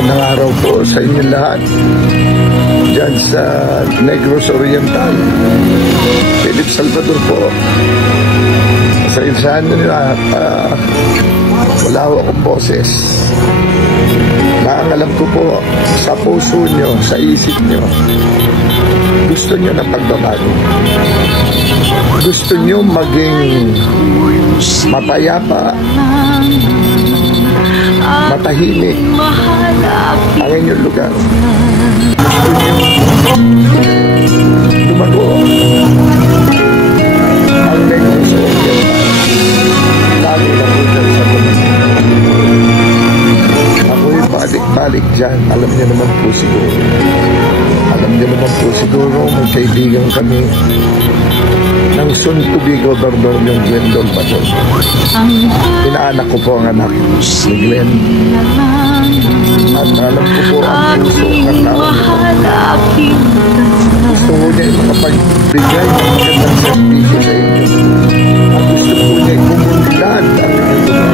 Magandang araw po sa inyo lahat dyan sa Negros Oriental. Philip Salvador po. Sa isahan nila, wala ho akong boses. Naangalam ko po sa puso nyo, sa isip nyo, gusto nyo na pagbabago. Gusto nyo maging mapayapa, matahimik ang inyong lugar. Gusto nyo lumago ang Negros Oriental, lalo na po dyan sa komunidad. Ako'y balik-balik dyan. Alam niyo naman po siguro. May kaibigan kami ng soon-to-be Gobernador yung Glendon Baton. Inaanak ko po ang anak ni Glenn. At alam ko po ang puso ng tao nito. Gusto ko niya makapagbigay ng magandang servisyo sa inyo. At gusto ko niya kumunilad ang inyong lugar.